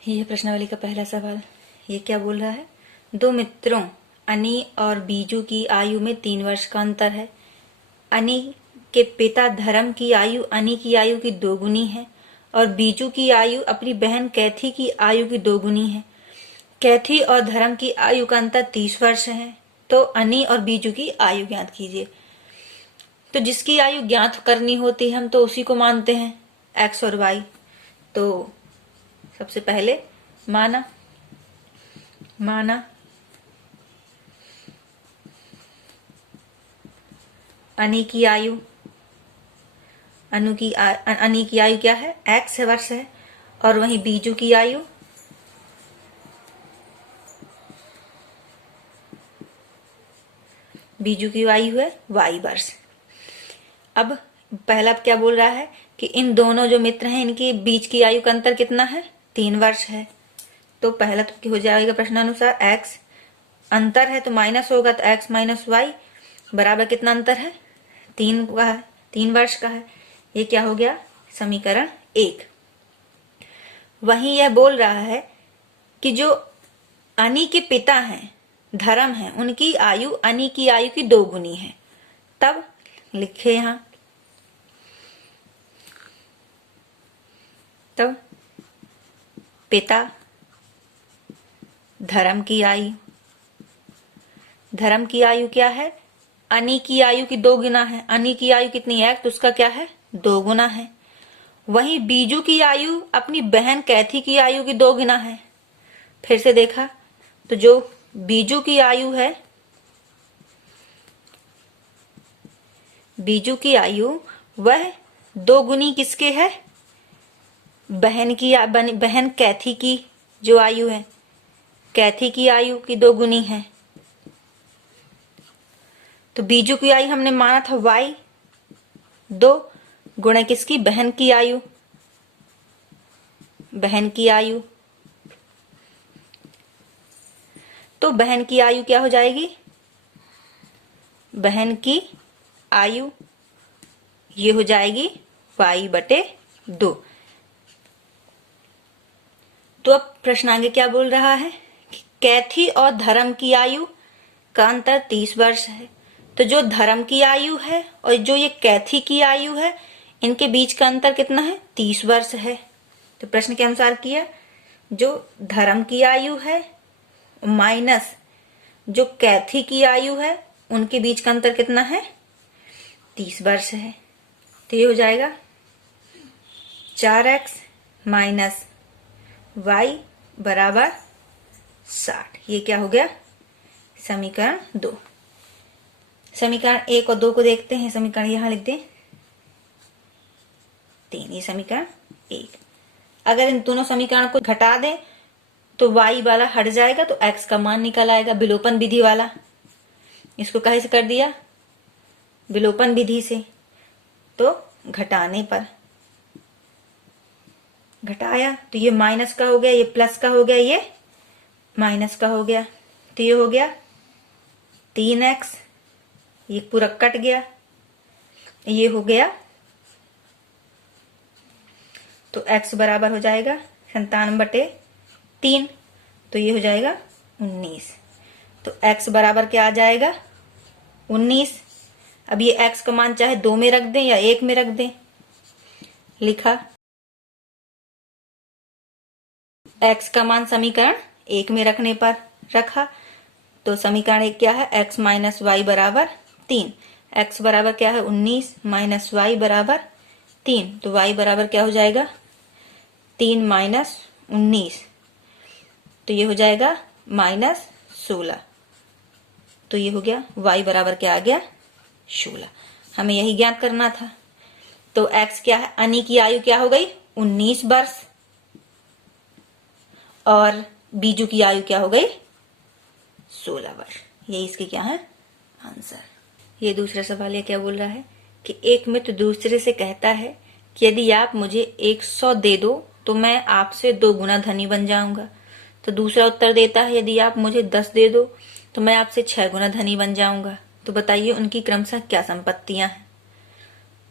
यह प्रश्नावली का पहला सवाल। ये क्या बोल रहा है? दो मित्रों अनी और बीजू की आयु में 3 वर्ष का अंतर है। अनी के पिता धर्म की आयु अनी की आयु की 2 गुनी है और बीजू की आयु अपनी बहन कैथी की आयु की 2 गुनी है। कैथी और धर्म की आयु का अंतर 30 वर्ष है। तो अनी और बीजू की आयु ज्ञात कीजिए। तो जिसकी आयु ज्ञात करनी होती है हम तो उसी को मानते हैं, एक्स और वाई। तो सबसे पहले माना अनी की आयु, अनी की आयु क्या है? एक्स वर्ष है। और वहीं बीजू की आयु है वाई वर्ष। अब पहला क्या बोल रहा है कि इन दोनों जो मित्र हैं इनके बीच की आयु का अंतर कितना है? 3 वर्ष है। तो पहला तो क्या हो जाएगा प्रश्नानुसार? एक्स अंतर है तो माइनस होगा, तो एक्स माइनस वाई बराबर कितना अंतर है? 3 का है, 3 वर्ष का है। ये क्या हो गया? समीकरण 1। वहीं यह बोल रहा है कि जो अनी के पिता हैं धर्म है उनकी आयु अनी की आयु की 2 गुनी है। तब लिखे यहां, तब पिता धर्म की आयु क्या है? अनी की आयु की 2 गुना है। अनी की आयु कितनी है? तो उसका क्या है? 2 गुना है। वहीं बीजू की आयु अपनी बहन कैथी की आयु की 2 गुना है। फिर से देखा तो जो बीजू की आयु है, बीजू की आयु वह 2 गुनी किसके है? बहन कैथी की जो आयु है, कैथी की आयु की 2 गुनी है। तो बीजू की आयु हमने माना था वाई 2 गुणे किसकी? बहन की आयु, तो बहन की आयु क्या हो जाएगी? बहन की आयु ये हो जाएगी वाई बटे 2। तो अब प्रश्न आगे क्या बोल रहा है कि कैथी और धर्म की आयु का अंतर 30 वर्ष है। तो जो धर्म की आयु है और जो ये कैथी की आयु है इनके बीच का अंतर कितना है? 30 वर्ष है। तो प्रश्न के अनुसार किया, जो धर्म की आयु है माइनस जो कैथी की आयु है उनके बीच का अंतर कितना है? 30 वर्ष है। तो ये हो जाएगा 4x माइनस वाई बराबर 60। ये क्या हो गया? समीकरण 2। समीकरण 1 और 2 को देखते हैं। समीकरण यहां लिख दें 3। ये समीकरण 1। अगर इन दोनों समीकरण को घटा दें तो y वाला हट जाएगा तो x का मान निकल आएगा विलोपन विधि वाला। इसको कहे से कर दिया? विलोपन विधि से। तो घटाने पर घटाया तो ये माइनस का हो गया, ये प्लस का हो गया, ये माइनस का हो गया। तो ये हो गया 3x, ये पूरा कट गया, ये हो गया। तो x बराबर हो जाएगा 97/3। तो ये हो जाएगा 19। तो x बराबर क्या आ जाएगा? 19। अब ये x का मान चाहे 2 में रख दें या 1 में रख दें। लिखा x का मान समीकरण 1 में रखने पर रखा। तो समीकरण 1 क्या है? x माइनस वाई बराबर 3। x बराबर क्या है? 19 माइनस वाई बराबर 3। तो y बराबर क्या हो जाएगा? 3 माइनस 19। तो ये हो जाएगा माइनस 16। तो ये हो गया y बराबर क्या आ गया? 16। हमें यही ज्ञात करना था। तो x क्या है? अनी की आयु क्या हो गई? 19 वर्ष। और बीजू की आयु क्या हो गई? 16 वर्ष। ये इसके क्या है? आंसर। ये दूसरा सवाल ये क्या बोल रहा है कि एक मित्र दूसरे से कहता है कि यदि आप मुझे 100 दे दो तो मैं आपसे 2 गुना धनी बन जाऊंगा। तो दूसरा उत्तर देता है यदि आप मुझे 10 दे दो तो मैं आपसे 6 गुना धनी बन जाऊंगा। तो बताइए उनकी क्रमशः क्या संपत्तियां हैं।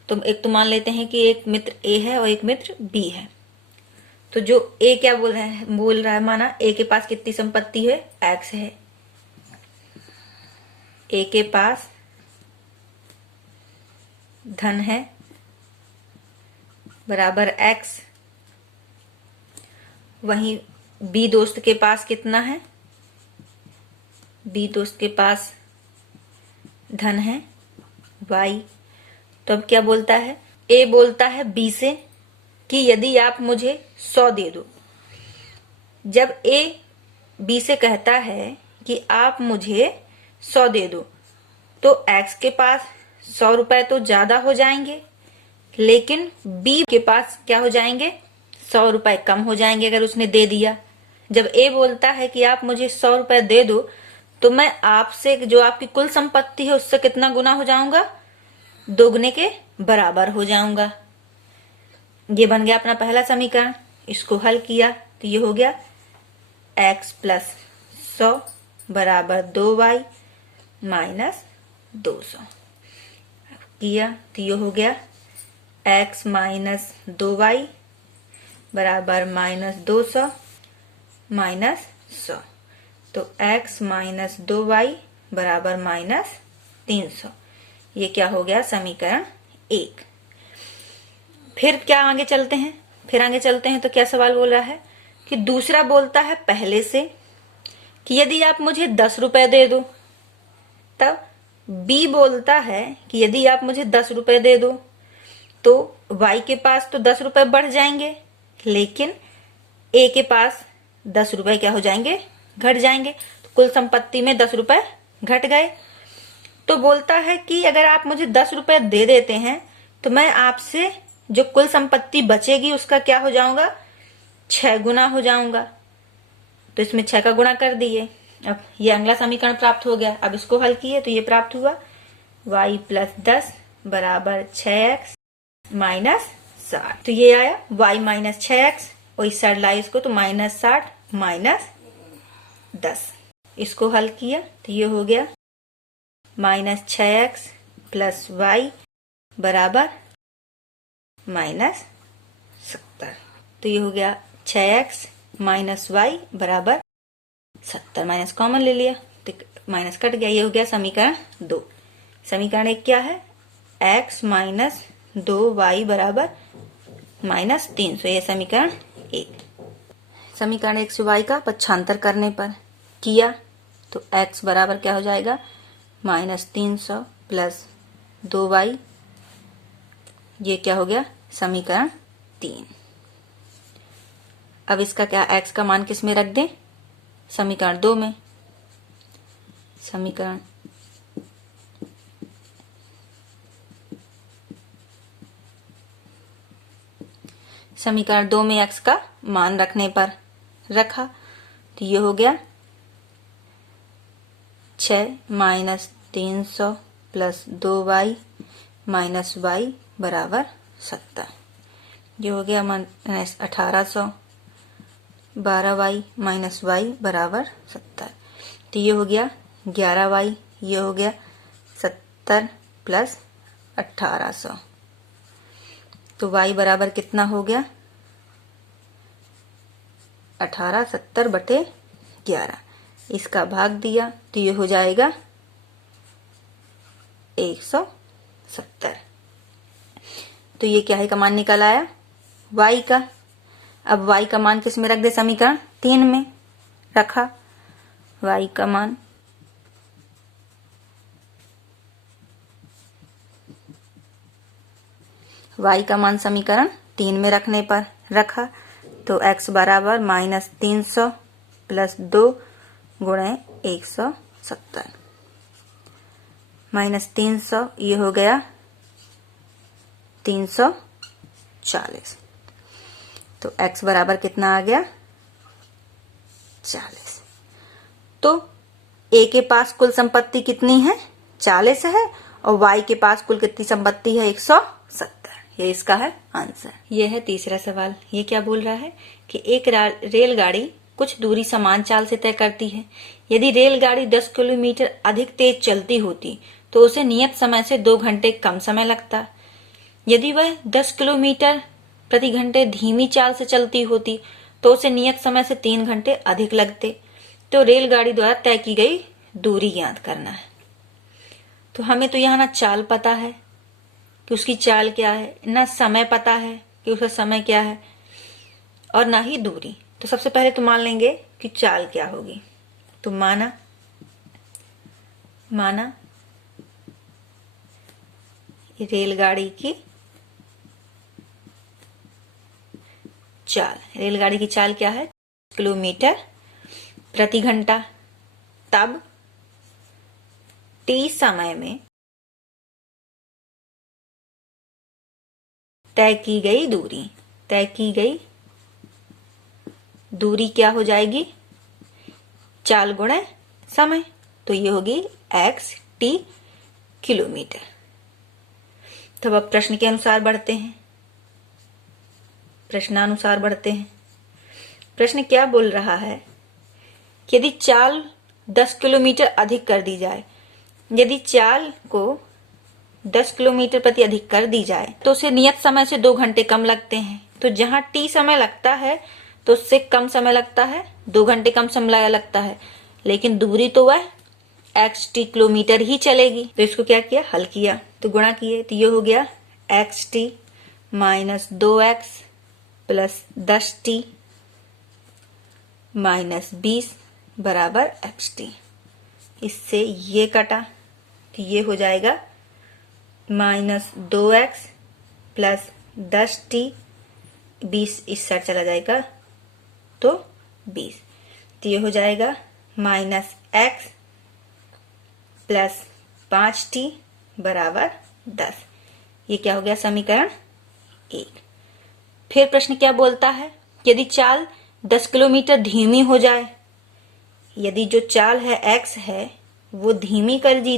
तो एक तो मान लेते हैं कि एक मित्र ए है और एक मित्र बी है। तो जो ए क्या बोल रहा है माना ए के पास कितनी संपत्ति है, एक्स है। ए के पास धन है बराबर एक्स। वहीं बी दोस्त के पास कितना है, बी दोस्त के पास धन है वाई। तो अब क्या बोलता है, ए बोलता है बी से कि यदि आप मुझे 100 दे दो। जब ए बी से कहता है कि आप मुझे 100 दे दो, तो एक्स के पास 100 रुपए तो ज्यादा हो जाएंगे, लेकिन बी के पास क्या हो जाएंगे, 100 रुपए कम हो जाएंगे अगर उसने दे दिया। जब ए बोलता है कि आप मुझे 100 रुपए दे दो, तो मैं आपसे जो आपकी कुल संपत्ति है उससे कितना गुना हो जाऊंगा, दोगुने के बराबर हो जाऊंगा। ये बन गया अपना पहला समीकरण। इसको हल किया तो ये हो गया x प्लस 100 बराबर 2y माइनस 200। किया तो ये हो गया x माइनस 2y बराबर माइनस 200 माइनस 100। तो x माइनस 2y बराबर माइनस 300। ये क्या हो गया, समीकरण 1। फिर क्या आगे चलते हैं, तो क्या सवाल बोल रहा है कि दूसरा बोलता है पहले से कि यदि आप मुझे 10 रुपए दे दो। तब बी बोलता है कि यदि आप मुझे 10 रुपए दे दो, तो वाई के पास तो 10 रुपए बढ़ जाएंगे, लेकिन ए के पास 10 रुपए क्या हो जाएंगे, घट जाएंगे। तो कुल संपत्ति में 10 रुपए घट गए। तो बोलता है कि अगर आप मुझे 10 रुपए दे देते हैं तो मैं आपसे जो कुल संपत्ति बचेगी उसका क्या हो जाऊंगा, 6 गुना हो जाऊंगा। तो इसमें 6 का गुणा कर दिए। अब ये अगला समीकरण प्राप्त हो गया। अब इसको हल किए तो ये प्राप्त हुआ y प्लस 10 बराबर 6x माइनस 60। तो ये आया y माइनस 6x और इस साइड लाए इसको तो माइनस 60 माइनस 10। इसको हल किया तो ये हो गया माइनस 6x प्लस वाई बराबर माइनस 70। तो ये हो गया 6x माइनस वाई बराबर 70। माइनस कॉमन ले लिया तो माइनस कट गया। ये हो गया समीकरण 2। समीकरण 1 क्या है, x माइनस 2y बराबर माइनस 300। ये समीकरण 1। समीकरण 1 से y का पक्षांतर करने पर किया तो x बराबर क्या हो जाएगा, माइनस 300 प्लस 2y। ये क्या हो गया, समीकरण 3। अब इसका क्या, x का मान किस में रख दें, समीकरण 2 में। समीकरण 2 में x का मान रखने पर रखा तो ये हो गया 6 minus 300 plus 2y minus y बराबर 70। ये हो गया माइनस 1800 12y माइनस y बराबर 70। तो ये हो गया 11y। ये हो गया 70 प्लस 1800। तो y बराबर कितना हो गया, 18 70 बटे 11। इसका भाग दिया तो ये हो जाएगा 170। तो ये क्या है का मान निकल आया, y का। अब y का मान किस में रख दे, समीकरण 3 में रखा। y का मान समीकरण 3 में रखने पर रखा तो x बराबर माइनस 300 प्लस 2 गुणे 170। माइनस 300 ये हो गया 340। तो x बराबर कितना आ गया, 40। तो a के पास कुल संपत्ति कितनी है, 40 है, और y के पास कुल कितनी संपत्ति है, 170। ये इसका है आंसर। यह है तीसरा सवाल। ये क्या बोल रहा है कि एक रेलगाड़ी कुछ दूरी समान चाल से तय करती है। यदि रेलगाड़ी 10 किलोमीटर अधिक तेज चलती होती तो उसे नियत समय से 2 घंटे कम समय लगता। यदि वह 10 किलोमीटर प्रति घंटे धीमी चाल से चलती होती तो उसे नियत समय से 3 घंटे अधिक लगते। तो रेलगाड़ी द्वारा तय की गई दूरी ज्ञात करना है। तो हमें तो यहाँ ना चाल पता है कि उसकी चाल क्या है, ना समय पता है कि उसका समय क्या है, और ना ही दूरी। तो सबसे पहले तो मान लेंगे कि चाल क्या होगी। तो माना रेलगाड़ी की चाल, रेलगाड़ी की चाल क्या है, किलोमीटर प्रति घंटा। तब t समय में तय की गई दूरी क्या हो जाएगी, चाल गुणे समय। तो ये होगी xt किलोमीटर। तो अब प्रश्न के अनुसार बढ़ते हैं, प्रश्नानुसार बढ़ते हैं। प्रश्न क्या बोल रहा है कि यदि चाल 10 किलोमीटर अधिक कर दी जाए, यदि चाल को 10 किलोमीटर प्रति अधिक कर दी जाए तो उसे नियत समय से 2 घंटे कम लगते हैं। तो जहां t समय लगता है तो उससे कम समय लगता है, 2 घंटे कम समय लगता है, लेकिन दूरी तो वह xt किलोमीटर ही चलेगी। तो इसको क्या किया, हल किया, तो गुणा किए। तो ये हो गया xt minus 2x plus 10t minus 20 बराबर xt। इससे ये कटा तो ये हो जाएगा माइनस 2x प्लस 10t, 20 इस साइड चला जाएगा तो 20। तो ये हो जाएगा माइनस x प्लस 5t बराबर 10। ये क्या हो गया, समीकरण 1। फिर प्रश्न क्या बोलता है, यदि चाल 10 किलोमीटर धीमी हो जाए, यदि जो चाल है x है वो धीमी कर दी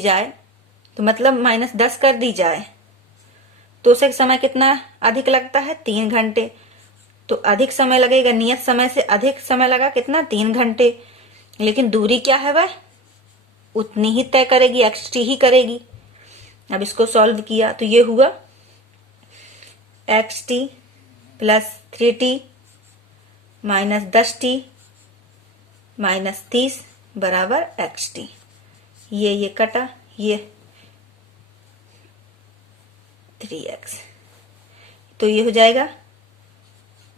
जाए तो मतलब -10 कर दी जाए तो उसे समय कितना अधिक लगता है, 3 घंटे। तो अधिक समय लगेगा, नियत समय से अधिक समय लगा कितना, 3 घंटे। लेकिन दूरी क्या है, वह उतनी ही तय करेगी, xt ही करेगी। अब इसको सॉल्व किया तो ये हुआ xt plus 3t minus 10t minus 30 बराबर xt। ये कटा, ये 3x। तो ये हो जाएगा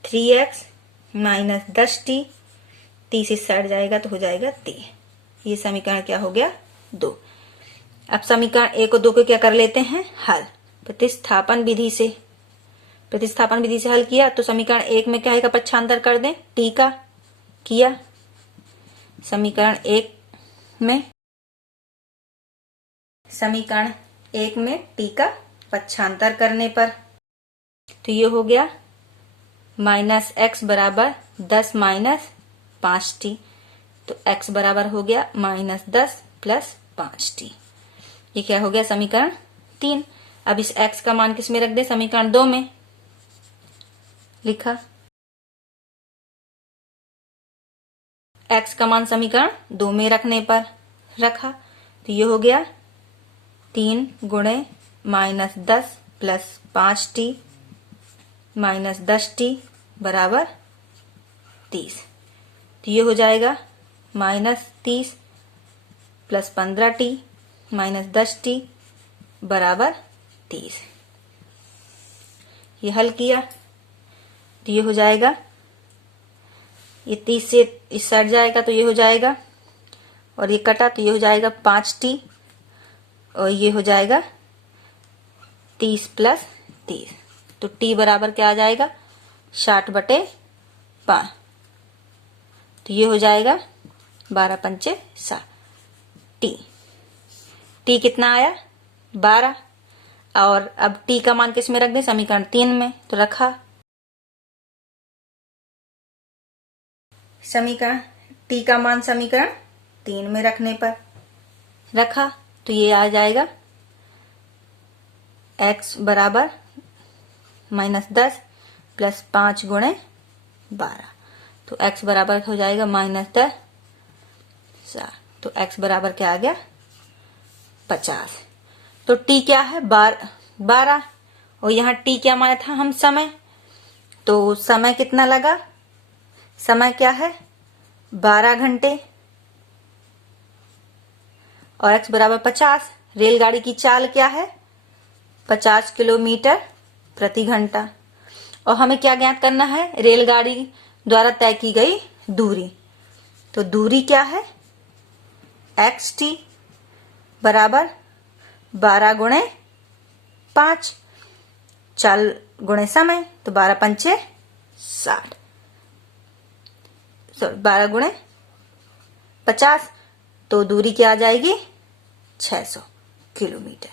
3x माइनस 10t, 30 इस साइड जाएगा तो हो जाएगा 3। ये समीकरण क्या हो गया, 2। अब समीकरण 1 और 2 को क्या कर लेते हैं, हल। प्रतिस्थापन विधि से हल किया तो समीकरण 1 में क्या है का पक्षांतर कर दें, t का किया। समीकरण 1 में t का पक्षांतर करने पर तो ये हो गया माइनस x बराबर 10 माइनस 5t। तो x बराबर हो गया -10 प्लस 5t। ये क्या हो गया, समीकरण 3। अब इस x का मान किस में रख दे, समीकरण 2 में लिखा। x का मान समीकरण 2 में रखने पर रखा तो ये हो गया 3 गुणे -10 प्लस 5t माइनस 10t बराबर 30। तो ये हो जाएगा -30 प्लस 15t माइनस 10t बराबर 30। ये हल किया तो ये हो जाएगा, ये 30 से इस साइड जाएगा तो ये हो जाएगा, और ये कटा तो ये हो जाएगा 5t, और ये हो जाएगा 30 प्लस 30। तो t बराबर क्या आ जाएगा, 60/5। तो ये हो जाएगा 12 पंचे 60। t कितना आया, 12। और अब t का मान किस में रख दें, समीकरण 3 में। तो रखा, समीकरण t का मान समीकरण 3 में रखने पर रखा तो ये आ जाएगा x बराबर -10 प्लस 5 गुणे 12। तो x बराबर हो जाएगा -10। तो x बराबर क्या आ गया, 50। तो t क्या है, 12, और यहाँ टी क्या माना था हम, समय। तो समय कितना लगा, समय क्या है 12 घंटे, और x बराबर 50। रेलगाड़ी की चाल क्या है 50 किलोमीटर प्रति घंटा। और हमें क्या ज्ञात करना है, रेलगाड़ी द्वारा तय की गई दूरी। तो दूरी क्या है xt बराबर 12 गुणे 5, चाल गुणे समय, तो 12 पंचे 60, सॉरी 12 गुणे 50, तो दूरी क्या आ जाएगी 600 किलोमीटर।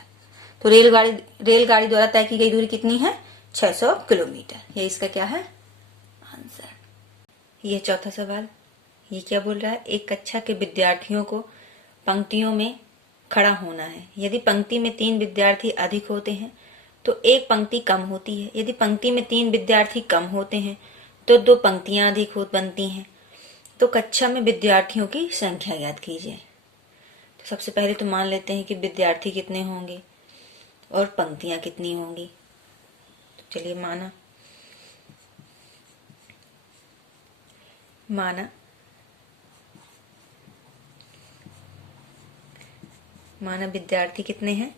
तो रेलगाड़ी द्वारा तय की गई दूरी कितनी है 600 किलोमीटर। ये इसका क्या है आंसर। ये चौथा सवाल, ये क्या बोल रहा है, एक कक्षा के विद्यार्थियों को पंक्तियों में खड़ा होना है। यदि पंक्ति में 3 विद्यार्थी अधिक होते हैं तो एक पंक्ति कम होती है। यदि पंक्ति में 3 विद्यार्थी कम होते हैं तो 2 पंक्तियां अधिक बनती हैं। तो कक्षा में विद्यार्थियों की संख्या ज्ञात कीजिए। तो सबसे पहले तो मान लेते हैं कि विद्यार्थी कितने होंगे और पंक्तियां कितनी होंगी। तो चलिए माना विद्यार्थी कितने हैं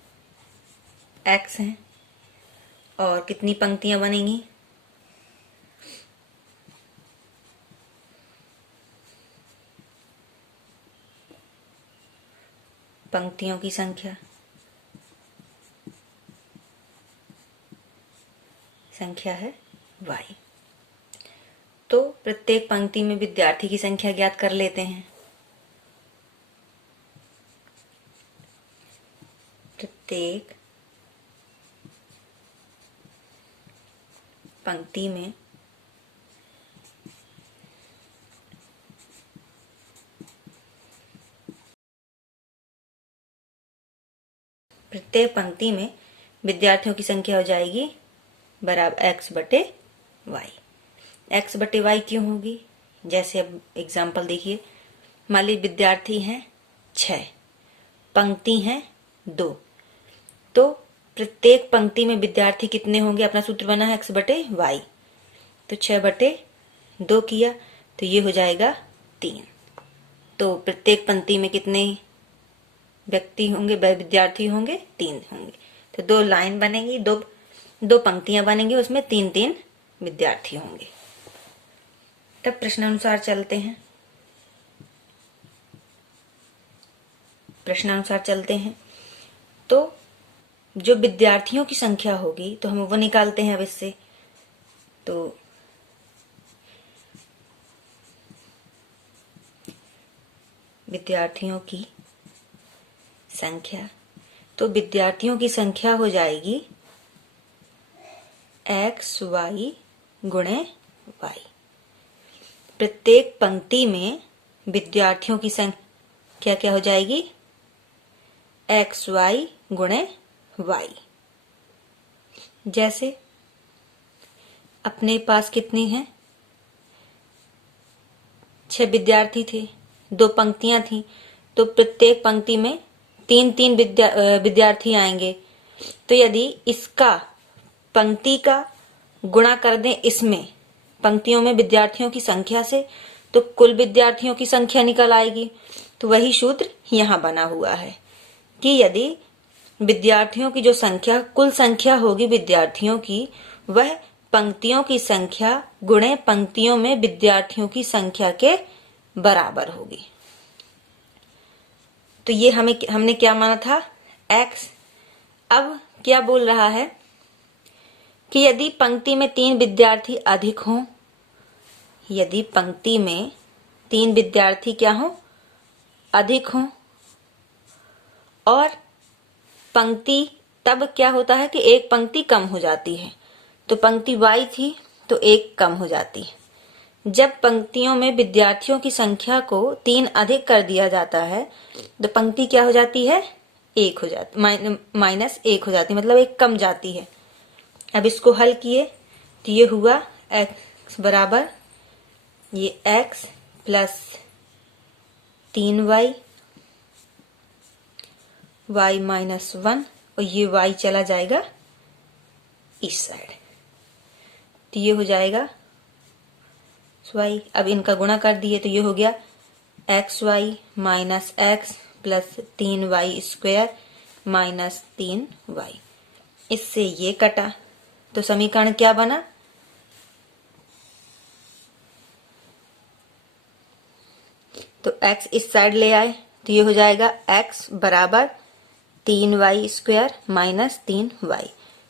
x हैं, और कितनी पंक्तियां बनेंगी, पंक्तियों की संख्या है y। तो प्रत्येक पंक्ति में विद्यार्थी की संख्या ज्ञात कर लेते हैं। प्रत्येक पंक्ति में विद्यार्थियों की संख्या हो जाएगी बराबर x बटे वाई। x बटे वाई क्यों होगी, जैसे अब एग्जाम्पल देखिए, मान लीजिए विद्यार्थी हैं 6, पंक्ति हैं 2, तो प्रत्येक पंक्ति में विद्यार्थी कितने होंगे, अपना सूत्र बना है x बटे वाई। तो 6 बटे 2 किया तो ये हो जाएगा 3। तो प्रत्येक पंक्ति में कितने व्यक्ति होंगे, विद्यार्थी होंगे 3 होंगे। तो 2 लाइन बनेंगी, दो पंक्तियां बनेंगी, उसमें 3-3 विद्यार्थी होंगे। तब प्रश्नानुसार चलते हैं। तो जो विद्यार्थियों की संख्या होगी तो हम वो निकालते हैं अब इससे। तो विद्यार्थियों की संख्या हो जाएगी x y गुणे y। प्रत्येक पंक्ति में विद्यार्थियों की संख्या क्या हो जाएगी x y गुणे y। जैसे अपने पास कितनी हैं 6 विद्यार्थी थे, 2 पंक्तियां थी, तो प्रत्येक पंक्ति में 3-3 विद्यार्थी आएंगे। तो यदि इसका पंक्ति का गुणा कर दें इसमें पंक्तियों में विद्यार्थियों की संख्या से, तो कुल विद्यार्थियों की संख्या निकल आएगी। तो वही सूत्र यहाँ बना हुआ है कि यदि विद्यार्थियों की जो संख्या कुल संख्या होगी विद्यार्थियों की, वह पंक्तियों की संख्या गुणे पंक्तियों में विद्यार्थियों की संख्या के बराबर होगी। तो ये हमने क्या माना था x। अब क्या बोल रहा है कि यदि पंक्ति में 3 विद्यार्थी अधिक हों, यदि पंक्ति में 3 विद्यार्थी क्या हों अधिक हों, और पंक्ति तब क्या होता है कि एक पंक्ति कम हो जाती है। तो पंक्ति y थी तो एक कम हो जाती है। जब पंक्तियों में विद्यार्थियों की संख्या को 3 अधिक कर दिया जाता है तो पंक्ति क्या हो जाती है -1 हो जाती, मतलब एक कम जाती है। अब इसको हल किए तो ये हुआ x बराबर ये x plus 3y y minus 1, और ये y चला जाएगा इस साइड। तो ये हो जाएगा y। अब इनका गुणा कर दिए तो ये हो गया xy minus x plus 3y² minus 3y। इससे ये कटा तो समीकरण क्या बना, तो x इस साइड ले आए तो ये हो जाएगा x बराबर 3y² माइनस 3y।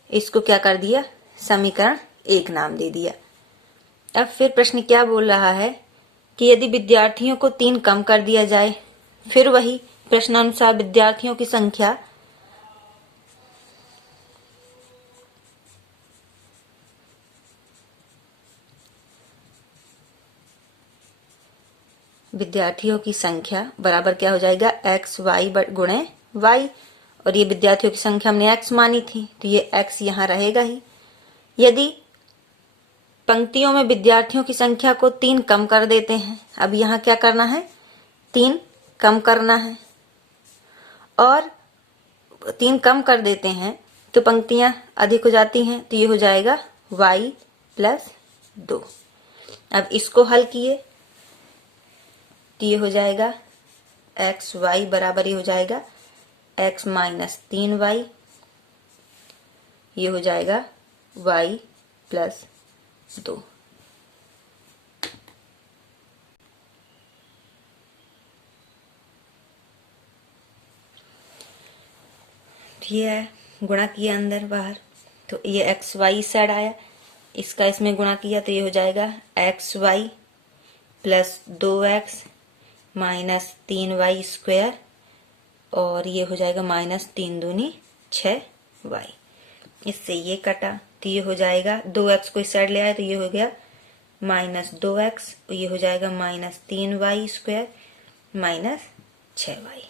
इसको क्या कर दिया, समीकरण 1 नाम दे दिया। अब फिर प्रश्न क्या बोल रहा है कि यदि विद्यार्थियों को 3 कम कर दिया जाए, फिर वही प्रश्नानुसार विद्यार्थियों की संख्या बराबर क्या हो जाएगा, एक्स वाई गुणे वाई। और ये विद्यार्थियों की संख्या हमने x मानी थी तो ये x यहाँ रहेगा ही। यदि पंक्तियों में विद्यार्थियों की संख्या को 3 कम कर देते हैं, अब यहाँ क्या करना है, 3 कम करना है, और 3 कम कर देते हैं तो पंक्तियां अधिक हो जाती हैं तो ये हो जाएगा y प्लस 2। अब इसको हल किए तो ये हो जाएगा एक्स वाई बराबर, ये हो जाएगा x माइनस 3y, ये हो जाएगा y प्लस 2। ये है गुणा किया अंदर बाहर तो ये एक्स वाई साइड आया, इसका इसमें गुणा किया तो ये हो जाएगा x Y plus 2x minus 3y², और ये हो जाएगा माइनस 3 दूनी 6y। इससे ये कटा तो ये हो जाएगा 2x को इस साइड ले आया तो ये हो गया माइनस 2x, ये हो जाएगा माइनस 3y² माइनस 6y।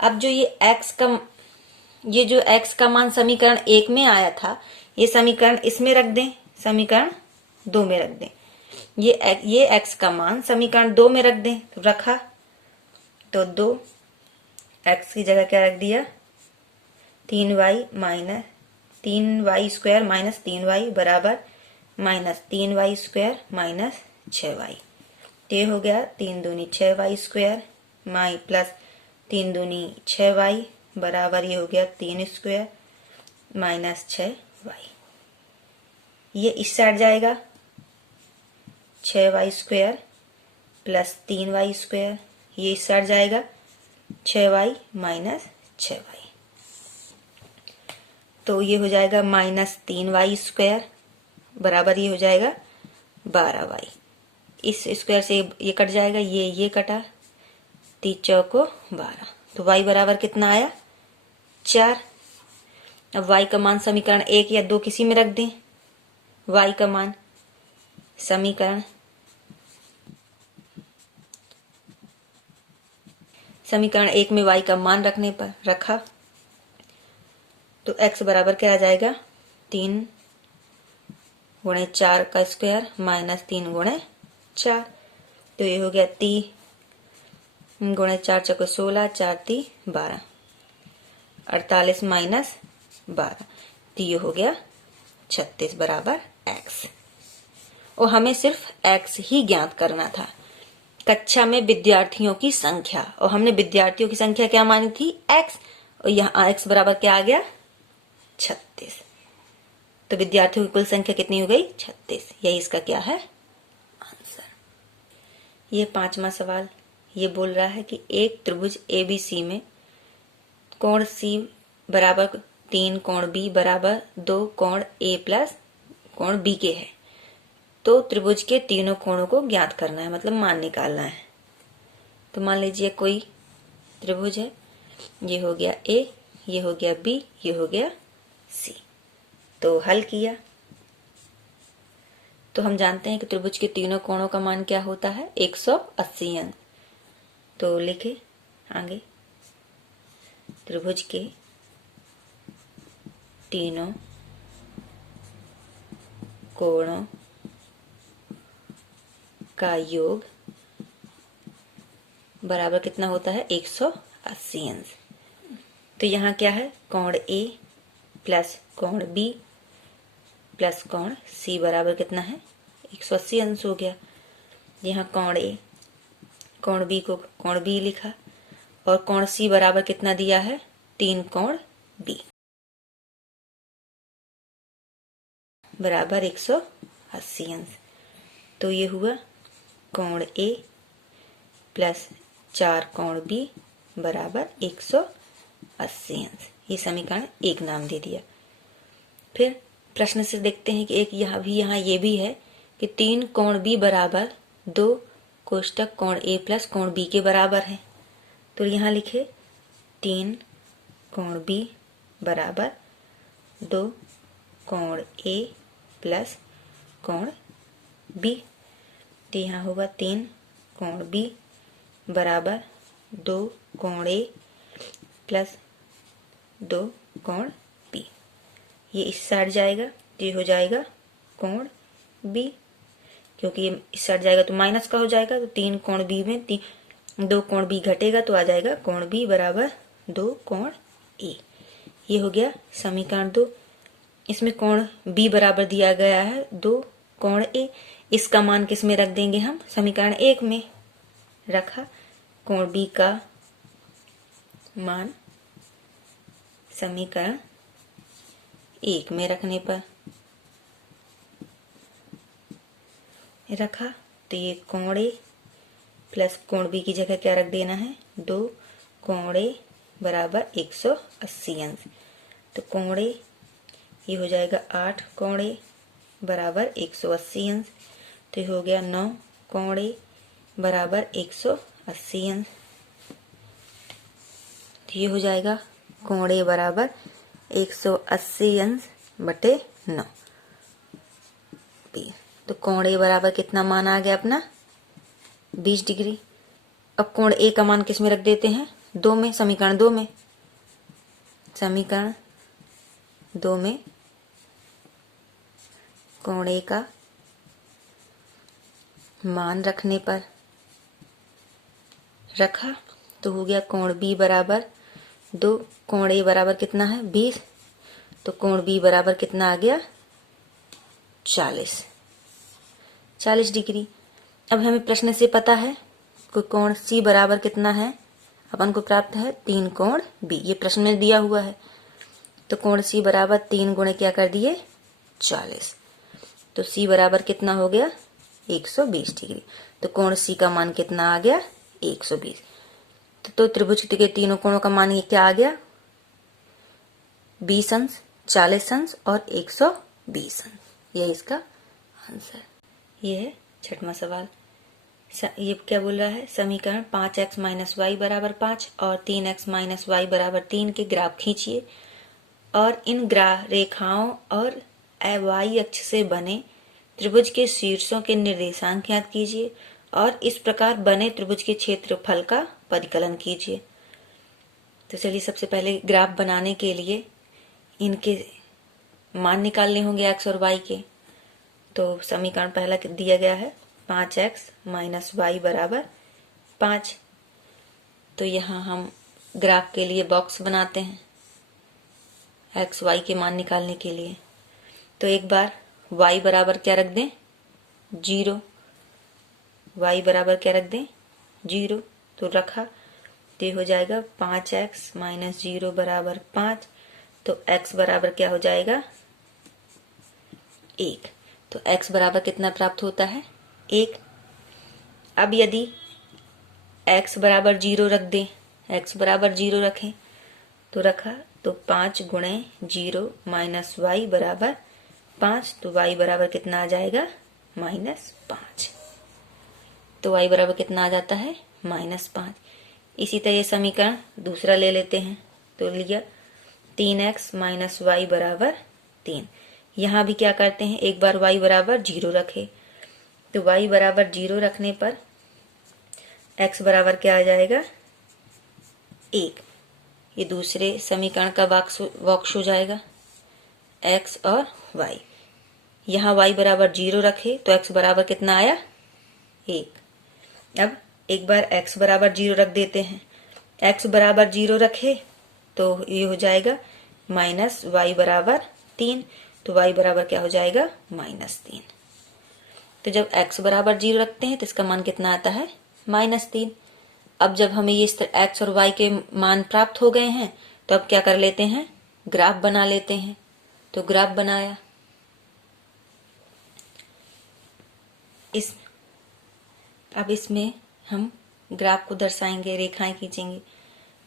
अब जो ये जो x का मान समीकरण 1 में आया था, ये समीकरण इसमें रख दें, समीकरण 2 में रख दें। ये x का मान समीकरण 2 में रख दें, तो रखा तो 2x की जगह क्या रख दिया, 3y² माइनस 3y बराबर माइनस 3y² माइनस 6y। ये हो गया 3 दूनी 6y² माई प्लस 3 दूनी 6y बराबर, ये हो गया 3² माइनस 6y। ये इस साइड जाएगा 6y² प्लस 3y², ये इस साइड जाएगा 6y माइनस 6y। तो ये हो जाएगा माइनस 3y² बराबर, ये हो जाएगा 12y। इस स्क्वायर से ये कट जाएगा, ये कटा, 3 चौको 12, तो y बराबर कितना आया, 4। अब y का मान समीकरण 1 या 2 किसी में रख दें, y का मान समीकरण 1 में y का मान रखने पर रखा तो x बराबर क्या आ जाएगा, 3 गुणे 4 का स्क्वायर माइनस 3 गुणे 4, तो ये हो गया 3 गुणे 4 चौको 16, 4 × 12, 48 माइनस 12, तो ये हो गया 36 बराबर x। और हमें सिर्फ x ही ज्ञात करना था, कक्षा में विद्यार्थियों की संख्या, और हमने विद्यार्थियों की संख्या क्या मानी थी, x, और यहाँ x बराबर क्या आ गया, 36। तो विद्यार्थियों की कुल संख्या कितनी हो गई, 36। यही इसका क्या है, आंसर। ये 5वां सवाल ये बोल रहा है कि एक त्रिभुज ABC में कोण C बराबर 3, कोण B बराबर 2, कोण A प्लस कोण B के है, तो त्रिभुज के तीनों कोणों को ज्ञात करना है, मतलब मान निकालना है। तो मान लीजिए कोई त्रिभुज है, ये हो गया A, ये हो गया B, ये हो गया C। तो हल किया तो हम जानते हैं कि त्रिभुज के तीनों कोणों का मान क्या होता है, 180 अंक। तो लिखे आगे, त्रिभुज के तीनों कोणों का योग बराबर कितना होता है, 180 अंश। तो यहाँ क्या है, कोण A प्लस कोण B प्लस कोण सी बराबर कितना है 180 अंश हो गया। यहाँ कोण ए, कोण बी को कोण बी लिखा और कोण सी बराबर कितना दिया है 3 कोण बी बराबर 180 अंश। तो ये हुआ कोण ए प्लस 4 कोण बी बराबर 180 अंश। ये समीकरण 1 नाम दे दिया। फिर प्रश्न से देखते हैं कि एक यहाँ ये भी है कि 3 कोण बी बराबर 2 कोष्टक कोण ए प्लस कोण बी के बराबर है। तो यहाँ लिखे 3 कोण बी बराबर 2 कोण ए प्लस कोण बी। तो यहाँ होगा 3 कोण बी बराबर 2 कोण ए प्लस 2 कोण बी। ये इस साइड जाएगा तो ये हो जाएगा कोण बी, क्योंकि ये इस साइड जाएगा तो माइनस का हो जाएगा। तो 3 कोण बी में 2 कोण बी घटेगा तो आ जाएगा कोण बी बराबर 2 कोण ए। ये हो गया समीकरण 2। इसमें कोण बी बराबर दिया गया है 2 कोण ए। इसका मान किस में रख देंगे हम, समीकरण 1 में रखा। कोण बी का मान समीकरण 1 में रखने पर रखा तो ये कोण ए प्लस कोण बी की जगह क्या रख देना है 2 कोण ए बराबर 180 अंश। तो कोण ए ये हो जाएगा 8 कोण ए बराबर 180 अंश। तो ये हो गया 9 कोण ए बराबर 180 अंश। तो ये हो जाएगा कोण ए बराबर 180 अंश बटे 9। तो कोण ए बराबर कितना मान आ गया अपना 20 डिग्री। अब कोण ए का मान किस में रख देते हैं 2 में, समीकरण 2 में। समीकरण 2 में कोण ए का मान रखने पर रखा तो हो गया कोण बी बराबर 2 कोण ए बराबर कितना है 20। तो कोण बी बराबर कितना आ गया 40 डिग्री। अब हमें प्रश्न से पता है कि कोण सी बराबर कितना है, अपन को प्राप्त है 3 कोण बी। ये प्रश्न में दिया हुआ है। तो कोण सी बराबर 3 गुणे क्या कर दिए 40। तो सी बराबर कितना हो गया 120 डिग्री। तो कोण सी का मान कितना आ गया 120। तो त्रिभुज के तीनों कोणों का मान ये क्या आ गया 20 अंश, 40 अंश और 120 अंश। ये इसका आंसर। ये है 6वां सवाल। ये क्या बोल रहा है, समीकरण 5x माइनस वाई बराबर 5 और 3x माइनस वाई बराबर 3 के ग्राफ खींचिए और इन रेखाओं और वाई अक्ष से बने त्रिभुज के शीर्षों के निर्देशांक ज्ञात कीजिए और इस प्रकार बने त्रिभुज के क्षेत्रफल का परिकलन कीजिए। तो चलिए सबसे पहले ग्राफ बनाने के लिए इनके मान निकालने होंगे x और y के। तो समीकरण पहला दिया गया है 5x माइनस वाई बराबर 5। तो यहाँ हम ग्राफ के लिए बॉक्स बनाते हैं x y के मान निकालने के लिए। तो एक बार y बराबर क्या रख दें 0, y बराबर क्या रख दें 0। तो रखा तो ये हो जाएगा 5x माइनस 0 बराबर 5। तो x बराबर क्या हो जाएगा 1। तो x बराबर कितना प्राप्त होता है 1। अब यदि x बराबर 0 रख दें, x बराबर 0 रखें तो रखा तो 5 गुणे 0 माइनस वाई बराबर 5। तो y बराबर कितना आ जाएगा -5। तो y बराबर कितना आ जाता है -5। इसी तरह समीकरण दूसरा ले लेते हैं। तो लिया 3x माइनस वाई बराबर 3। यहाँ भी क्या करते हैं, एक बार y बराबर 0 रखे तो y बराबर 0 रखने पर x बराबर क्या आ जाएगा 1। ये दूसरे समीकरण का बॉक्स हो जाएगा x और y। यहाँ y बराबर 0 रखे तो x बराबर कितना आया 1। अब एक बार x बराबर 0 रख देते हैं। x बराबर 0 रखे तो ये हो जाएगा माइनस y बराबर 3। तो y बराबर क्या हो जाएगा, -3। तो जब x बराबर 0 रखते हैं तो इसका मान कितना आता है, -3। अब जब हमें ये x और y के मान प्राप्त हो गए हैं तो अब क्या कर लेते हैं, ग्राफ बना लेते हैं। तो ग्राफ बनाया, अब इसमें हम ग्राफ को दर्शाएंगे, रेखाएं खींचेंगे।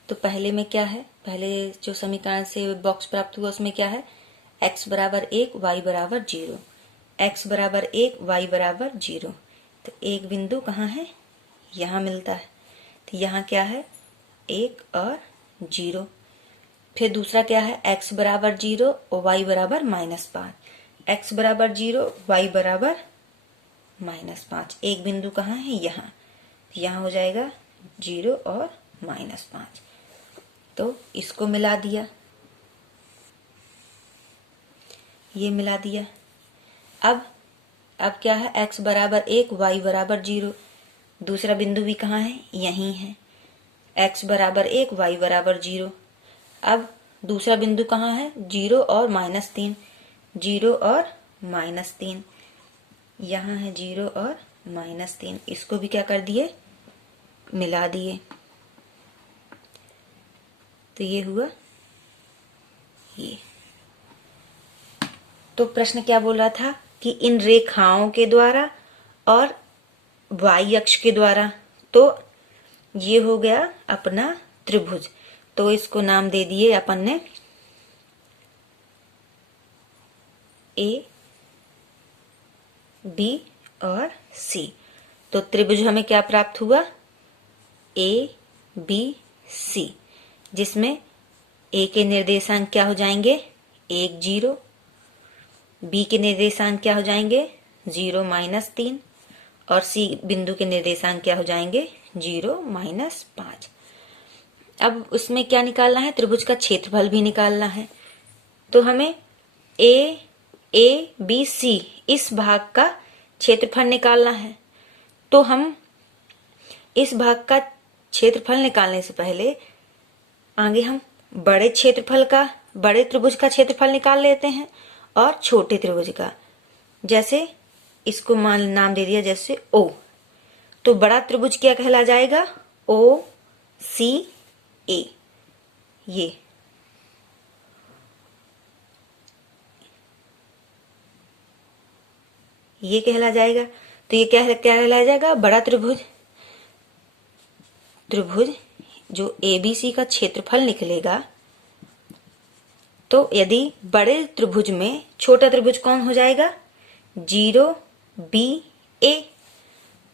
तो पहले में क्या है, पहले जो समीकरण से बॉक्स प्राप्त हुआ उसमें क्या है, x बराबर 1 y बराबर 0, x बराबर 1 y बराबर 0। तो एक बिंदु कहाँ है, यहाँ मिलता है। तो यहाँ क्या है, 1 और 0। फिर दूसरा क्या है, x बराबर 0 और y बराबर -5, x बराबर 0 y बराबर -5। एक बिंदु कहाँ है, यहाँ। यहाँ हो जाएगा 0 और -5। तो इसको मिला दिया, ये मिला दिया। अब क्या है, x बराबर 1 y बराबर 0। दूसरा बिंदु भी कहाँ है, यहीं है, x बराबर 1 y बराबर 0। अब दूसरा बिंदु कहाँ है, 0 और -3, 0 और -3, यहाँ है 0 और -3। इसको भी क्या कर दिए, मिला दिए। तो ये हुआ ये। तो प्रश्न क्या बोल रहा था कि इन रेखाओं के द्वारा और y अक्ष के द्वारा, तो ये हो गया अपना त्रिभुज। तो इसको नाम दे दिए अपन ने A, B और C। तो त्रिभुज हमें क्या प्राप्त हुआ, A, B, C, जिसमें A के निर्देशांक क्या हो जाएंगे, 1 0, B के निर्देशांक क्या हो जाएंगे, 0 -3, और C बिंदु के निर्देशांक क्या हो जाएंगे, 0 -5। अब उसमें क्या निकालना है, त्रिभुज का क्षेत्रफल भी निकालना है। तो हमें ABC इस भाग का क्षेत्रफल निकालना है। तो हम इस भाग का क्षेत्रफल निकालने से पहले आगे हम बड़े त्रिभुज का क्षेत्रफल निकाल लेते हैं और छोटे त्रिभुज का। जैसे इसको नाम दे दिया जैसे O। तो बड़ा त्रिभुज क्या कहला जाएगा, OCA। ये कहला जाएगा। तो ये क्या कहला जाएगा, बड़ा त्रिभुज जो ABC का क्षेत्रफल निकलेगा। तो यदि बड़े त्रिभुज में छोटा त्रिभुज कौन हो जाएगा, 0BA।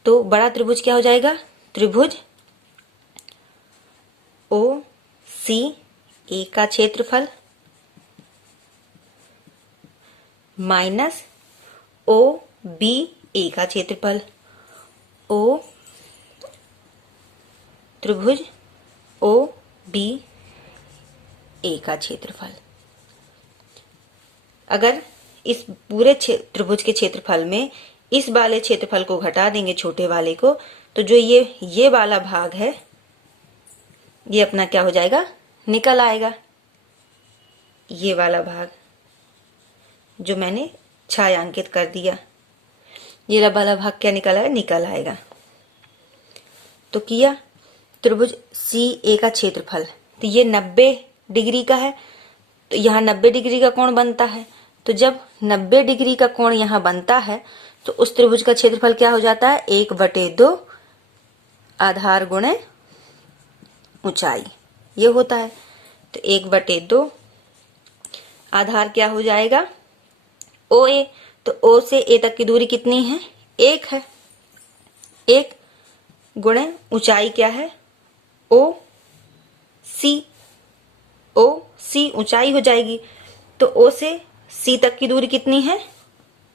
तो बड़ा त्रिभुज क्या हो जाएगा, त्रिभुज OCA का क्षेत्रफल माइनस OBA का क्षेत्रफल, त्रिभुज OBA का क्षेत्रफल। अगर इस पूरे त्रिभुज के क्षेत्रफल में इस वाले क्षेत्रफल को घटा देंगे, छोटे वाले को, तो जो ये वाला भाग है ये अपना क्या हो जाएगा, निकल आएगा। ये वाला भाग जो मैंने छायांकित कर दिया, ये वाला भाग क्या निकल आएगा, निकल आएगा। तो किया त्रिभुज CA का क्षेत्रफल, तो ये 90 डिग्री का है। तो यहाँ 90 डिग्री का कोण बनता है। तो जब 90 डिग्री का कोण यहाँ बनता है तो उस त्रिभुज का क्षेत्रफल क्या हो जाता है, 1/2 आधार गुणे ऊंचाई, ये होता है। तो 1/2 आधार क्या हो जाएगा, OA। तो O से A तक की दूरी कितनी है, 1 है। 1 गुणे ऊंचाई क्या है, OC ऊंचाई हो जाएगी। तो O से C तक की दूरी कितनी है,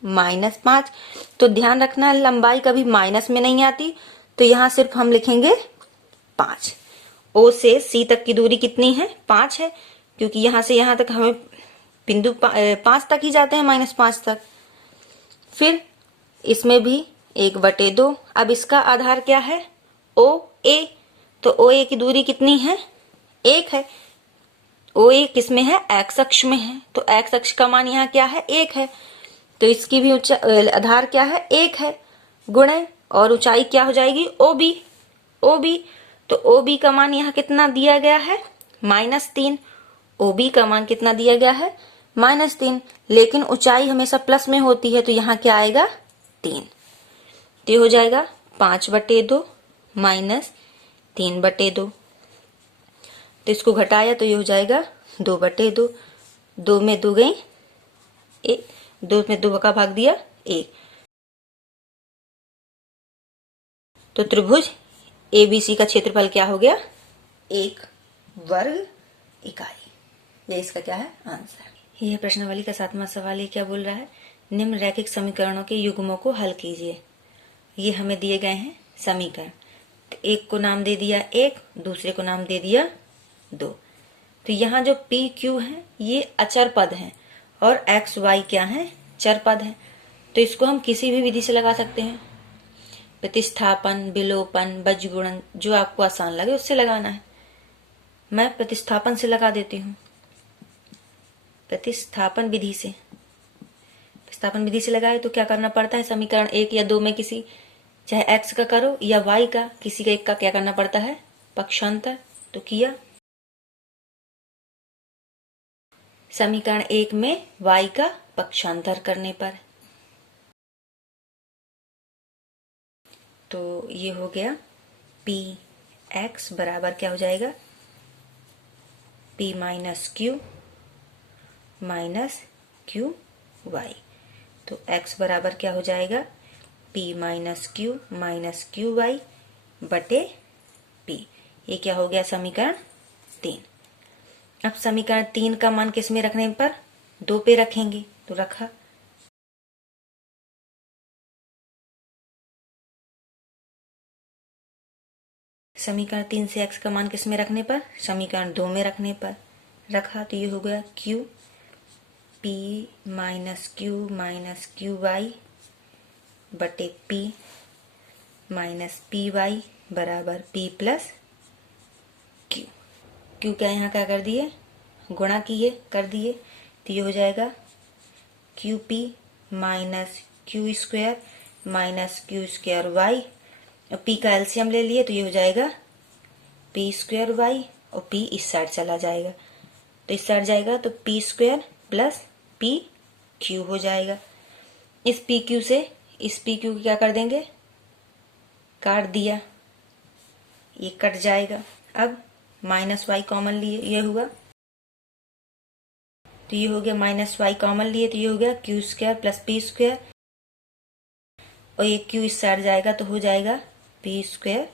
-5। तो ध्यान रखना लंबाई कभी माइनस में नहीं आती। तो यहां सिर्फ हम लिखेंगे 5। O से C तक की दूरी कितनी है, 5 है, क्योंकि यहां से यहां तक हमें बिंदु 5 तक ही जाते हैं, -5 तक। फिर इसमें भी 1/2। अब इसका आधार क्या है, OA। तो OA की दूरी कितनी है, 1 है। ओ ए किस में है, एक्स अक्ष में है, तो एक्स अक्ष का मान यहाँ क्या है, 1 है, तो इसकी भी आधार क्या है, 1 है, गुणे और ऊंचाई क्या हो जाएगी, ओ बी, ओ बी, तो ओ बी का मान यहाँ कितना दिया गया है, -3, ओ बी का मान कितना दिया गया है, -3, लेकिन ऊंचाई हमेशा प्लस में होती है, तो यहाँ क्या आएगा, 3, तो ये हो जाएगा 5/2 -3/2, तो इसको घटाया तो ये हो जाएगा 2/2, 2 में 2 गई 1, 2 में 2 का भाग दिया 1, तो त्रिभुज एबीसी का क्षेत्रफल क्या हो गया, 1 वर्ग इकाई। ये इसका क्या है, आंसर। यह प्रश्नावली का 7वां सवाल, ये क्या बोल रहा है, निम्न रैखिक समीकरणों के युग्मों को हल कीजिए। ये हमें दिए गए हैं समीकरण, तो एक को नाम दे दिया 1, दूसरे को नाम दे दिया 2, तो यहाँ जो पी क्यू है ये अचर पद है और एक्स वाई क्या है, चर पद है, तो इसको हम किसी भी विधि से लगा सकते हैं, प्रतिस्थापन, विलोपन, बजगुणन, जो आपको आसान लगे उससे लगाना है। मैं प्रतिस्थापन से लगा देती हूँ, प्रतिस्थापन विधि से, प्रतिस्थापन विधि से लगाए तो क्या करना पड़ता है, समीकरण 1 या 2 में किसी, चाहे x का करो या y का, किसी का एक का क्या करना पड़ता है, पक्षांतर, तो किया। समीकरण 1 में y का पक्षांतर करने पर, तो ये हो गया पी एक्स बराबर क्या हो जाएगा, p माइनस क्यू वाई, तो x बराबर क्या हो जाएगा, p माइनस क्यू वाई बटे p, ये क्या हो गया, समीकरण 3। अब समीकरण 3 का मान किस में रखने पर, 2 पे रखेंगे, तो रखा, समीकरण 3 से x का मान किस में रखने पर, समीकरण 2 में रखने पर रखा, तो ये हो गया q p minus Q Y बटे p माइनस पी वाई बराबर p प्लस क्यू, क्यू क्या यहाँ क्या कर दिए, गुणा किए कर दिए, तो ये हो जाएगा Q P minus Q square Y, और p का एलसीएम ले लिए तो ये हो जाएगा p स्क्वायर वाई, और p इस साइड चला जाएगा, तो इस साइड जाएगा तो p square plus p Q हो जाएगा। इस p क्यू से इस p क्यू क्या कर देंगे, काट दिया, ये कट जाएगा। अब माइनस वाई कॉमन लिए, ये हुआ, तो ये हो गया माइनस वाई कॉमन लिए, तो ये हो गया Q square plus P square, और ये क्यू इस साइड जाएगा तो हो जाएगा P square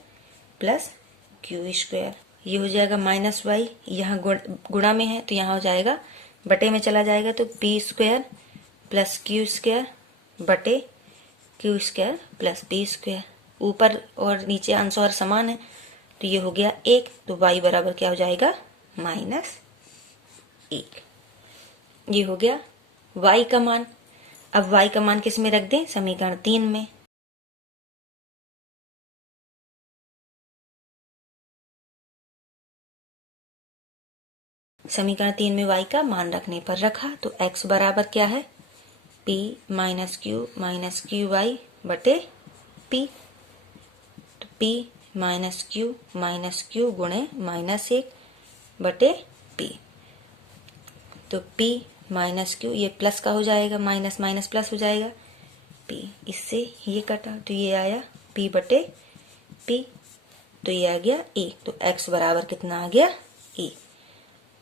plus Q square, ये हो जाएगा माइनस वाई, यहाँ गुणा में है तो यहाँ हो जाएगा बटे में चला जाएगा, तो P square plus Q square बटे Q square plus P square, ऊपर और नीचे अंश और समान है, तो ये हो गया 1, तो y बराबर क्या हो जाएगा, -1, ये हो गया y का मान। अब y का मान किस में रख दें, समीकरण 3 में, समीकरण 3 में y का मान रखने पर रखा, तो x बराबर क्या है, p माइनस क्यू वाई बटे p, तो p माइनस क्यू गुणे -1 बटे p, तो p माइनस क्यू, ये प्लस का हो जाएगा, माइनस माइनस प्लस हो जाएगा, p इससे ये कटा तो ये आया p बटे p, तो ये आ गया a, तो x बराबर कितना आ गया, a,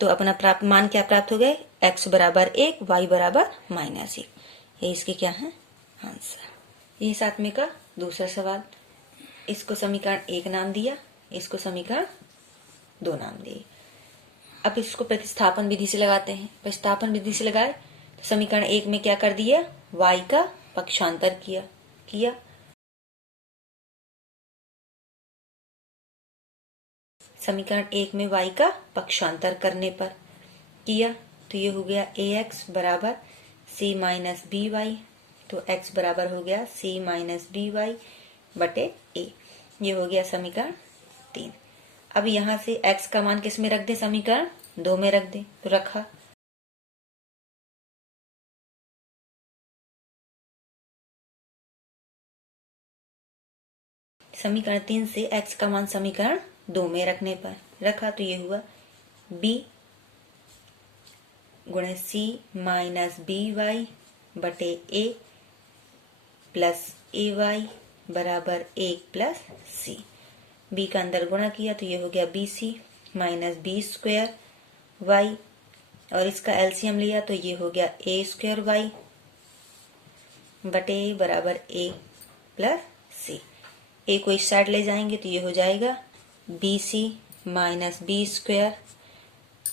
तो अपना प्राप्त मान क्या प्राप्त हो गए, x बराबर 1, y बराबर -1, ये इसके क्या है, आंसर। ये 7वें का दूसरा सवाल, इसको समीकरण 1 नाम दिया, इसको समीकरण 2 नाम दिए। अब इसको प्रतिस्थापन विधि से लगाते हैं, प्रतिस्थापन विधि से लगाए तो समीकरण 1 में क्या कर दिया, y का पक्षांतर किया, समीकरण 1 में y का पक्षांतर करने पर किया, तो ये हो गया ax बराबर c माइनस बी वाई, तो x बराबर हो गया c माइनस बी वाई बटे a, ये हो गया समीकरण 3। अब यहाँ से x का मान किस में रख दे, समीकरण 2 में रख दे, तो रखा। समीकरण 3 से x का मान समीकरण 2 में रखने पर रखा, तो ये हुआ b गुणे c माइनस बी वाई बटे a प्लस ए वाई बराबर 1 प्लस सी। b का अंदर गुणा किया तो ये हो गया B C minus B square Y, और इसका एलसीएम लिया तो ये हो गया ए स्क्वायर वाई बटे बराबर ए प्लस सी। ए को इस साइड ले जाएंगे तो ये हो जाएगा B C minus B square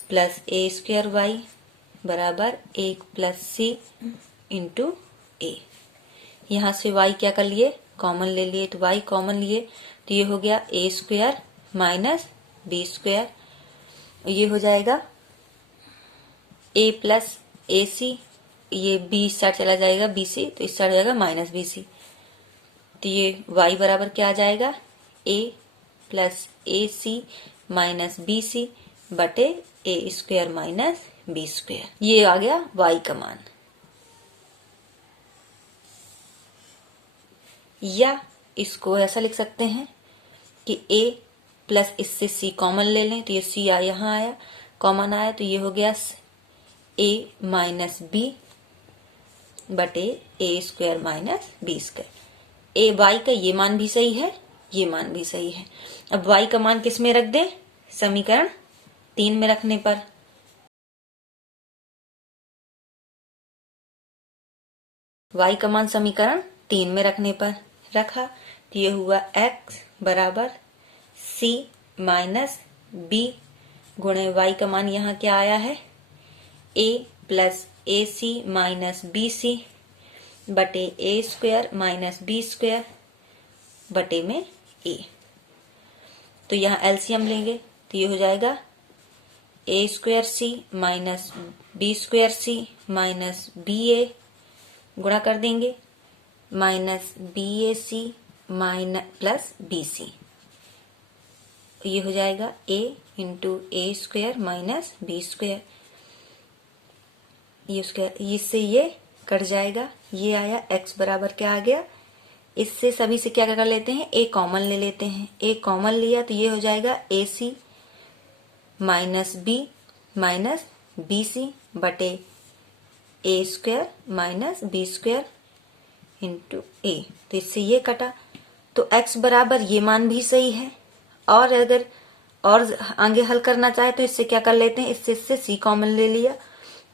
plus A square Y बराबर 1 प्लस सी इंटू ए। यहाँ से y क्या कर लिए, कॉमन ले लिए, तो y कॉमन लिए तो ये हो गया ए स्क्वायर माइनस बी स्क्वायर, ये हो जाएगा a प्लस ए सी, ये b इस साइड चला जाएगा बी सी, तो इस साइड जाएगा माइनस बी सी, तो ये y बराबर क्या आ जाएगा a plus A C minus B C बटे A square minus B square. ये आ गया y का मान। या इसको ऐसा लिख सकते हैं कि a प्लस इससे c कॉमन ले लें, तो ये c यहाँ आया, कॉमन आया, तो ये हो गया a माइनस बी बटे A square minus B square. A y का ये मान भी सही है, ये मान भी सही है। अब y का मान किस में रख दें, समीकरण 3 में रखने पर y का मान समीकरण 3 में रखने पर रखा, तो ये हुआ x बराबर c माइनस बी गुणे y का मान यहाँ क्या आया है a plus A C minus B C बटे A square minus B square बटे में a। तो यहाँ एलसीएम लेंगे तो ये हो जाएगा a square c minus B square c minus b a, गुणा कर देंगे minus b a C minus plus b c, ये हो जाएगा a into a square minus B square, ये स्क्वायर, इससे ये कट जाएगा, ये आया x बराबर क्या आ गया, इससे सभी से क्या कर लेते हैं, a कॉमन ले लेते हैं, a कॉमन लिया तो ये हो जाएगा ए सी माइनस बी सी बटे A square minus B square into A, तो इससे ये कटा, तो x बराबर ये मान भी सही है। और अगर और आगे हल करना चाहे तो इससे क्या कर लेते हैं, इससे c कॉमन ले लिया,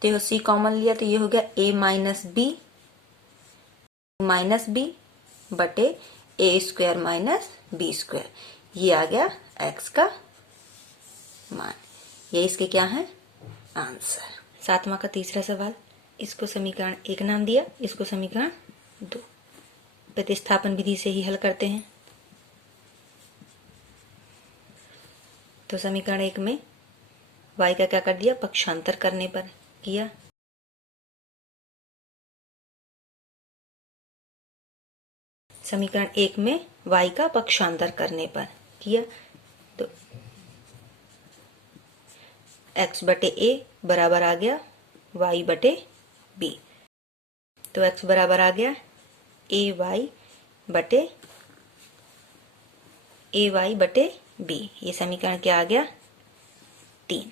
तो ये c कॉमन लिया तो ये हो गया a माइनस बी बटे A square minus B square, ये आ गया x का मान। ये इसके क्या है आंसर। 7वां का तीसरा सवाल, इसको समीकरण 1 नाम दिया, इसको समीकरण 2 प्रतिस्थापन विधि से ही हल करते हैं। तो समीकरण 1 में y का क्या कर दिया, पक्षांतर करने पर किया, समीकरण 1 में y का पक्षांतर करने पर किया, तो x बटे a बराबर आ गया y बटे b, तो x बराबर आ गया ए वाई बटे b, ये समीकरण क्या आ गया 3।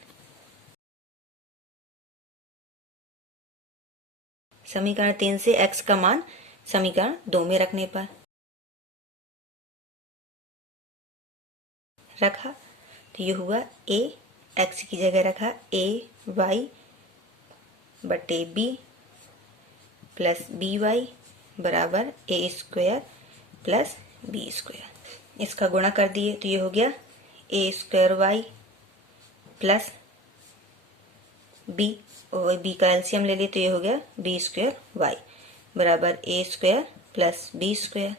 समीकरण 3 से x का मान समीकरण 2 में रखने पर रखा, तो ये हुआ a, x की जगह रखा ए वाई बटे b प्लस बी वाई बराबर A square plus B square, इसका गुणा कर दिए तो ये हो गया ए स्क्वायर वाई प्लस बी, और बी का एलसीएम ले लिए तो ये हो गया बी स्क्वायर वाई बराबर A square plus B square,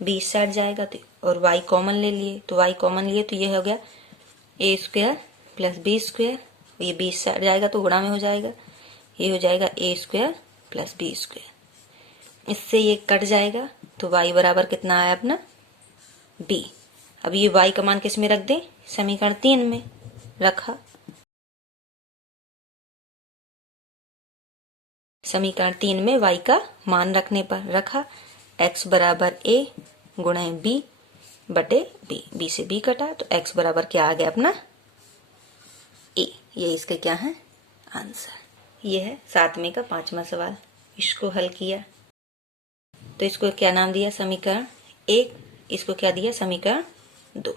B इस साइड जाएगा तो, और y कॉमन ले लिए तो y कॉमन लिए तो ये हो गया ए स्क्वायर प्लस बी स्क्वायर, ये बी इस साइड जाएगा तो गुणा में हो जाएगा, ये हो जाएगा a square plus B square, इससे ये कट जाएगा, तो y बराबर कितना आया अपना b। अब ये y का मान किस में रख दें, समीकरण 3 में रखा, समीकरण 3 में y का मान रखने पर रखा, x बराबर a गुणा b बटे b, b से b कटा तो x बराबर क्या आ गया अपना a। ये इसके क्या है आंसर। ये है 7वें का 5वां सवाल। इसको हल किया तो इसको क्या नाम दिया समीकरण 1, इसको क्या दिया समीकरण 2।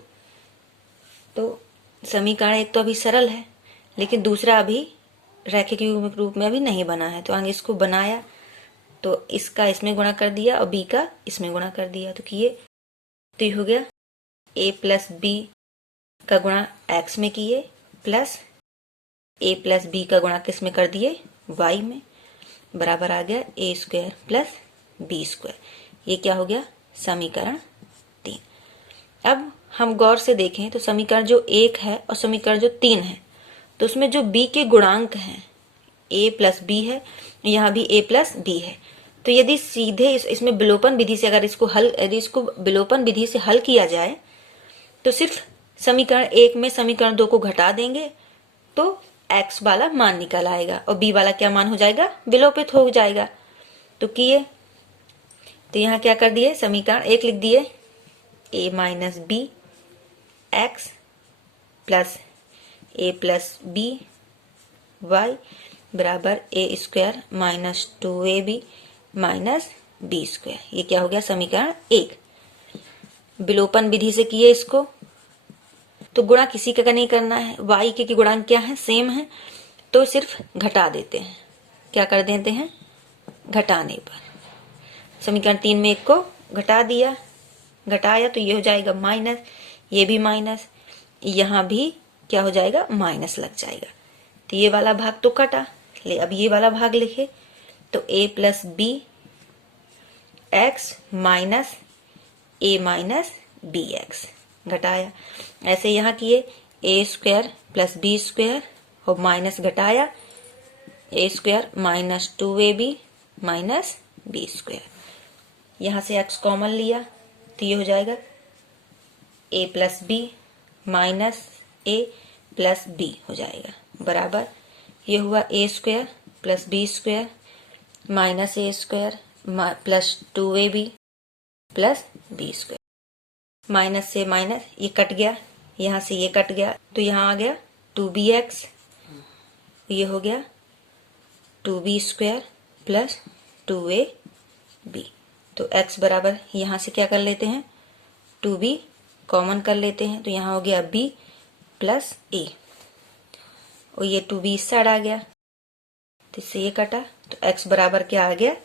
तो समीकरण 1 तो अभी सरल है, लेकिन दूसरा अभी रैखिक युग्मिक रूप में अभी नहीं बना है। तो आगे इसको बनाया तो इसका इसमें गुणा कर दिया और b का इसमें गुणा कर दिया तो किए, तो ये हो गया a प्लस b का गुणा x में किए प्लस a प्लस b का गुणा किस में कर दिए y में, बराबर आ गया a square plus b square. ये क्या हो गया समीकरण 3। अब हम गौर से देखें तो समीकरण जो 1 है और समीकरण जो 3 है, तो उसमें जो b के गुणांक हैं a प्लस b है, यहाँ भी a प्लस b है। तो यदि सीधे इसमें विलोपन विधि से अगर यदि इसको विलोपन विधि से हल किया जाए तो सिर्फ समीकरण 1 में समीकरण 2 को घटा देंगे तो x वाला मान निकल आएगा और b वाला क्या मान हो जाएगा विलोपित हो जाएगा। तो किए तो यहाँ क्या कर दिए समीकरण 1 लिख दिए a minus b x plus a plus b y बराबर a square minus 2ab minus b square. ये क्या हो गया समीकरण 1। विलोपन विधि से किए इसको तो गुणा किसी का नहीं करना है, y के गुणांक क्या है सेम है, तो सिर्फ घटा देते हैं। क्या कर देते हैं घटाने पर समीकरण 3 में 1 को घटा दिया, घटाया तो ये हो जाएगा माइनस, ये भी माइनस, यहाँ भी क्या हो जाएगा माइनस लग जाएगा। तो ये वाला भाग तो कटा ले, अब ये वाला भाग लिखे तो a plus b x minus a minus b x घटाया। ऐसे यहाँ किए a square plus B square और माइनस घटाया a square minus 2ab minus B square. यहाँ से x कॉमन लिया तो ये हो जाएगा a plus b minus a plus b हो जाएगा बराबर ये हुआ a square plus B square minus a square plus 2ab plus B square. Minus से माइनस ये कट गया, यहाँ से ये कट गया तो यहाँ आ गया 2bx, ये हो गया 2b स्क्वायर प्लस 2ab। तो x बराबर यहाँ से क्या कर लेते हैं 2b कॉमन कर लेते हैं तो यहाँ हो गया b प्लस a और ये 2b इस साइड आ गया तो इससे ये कटा तो x बराबर क्या आ गया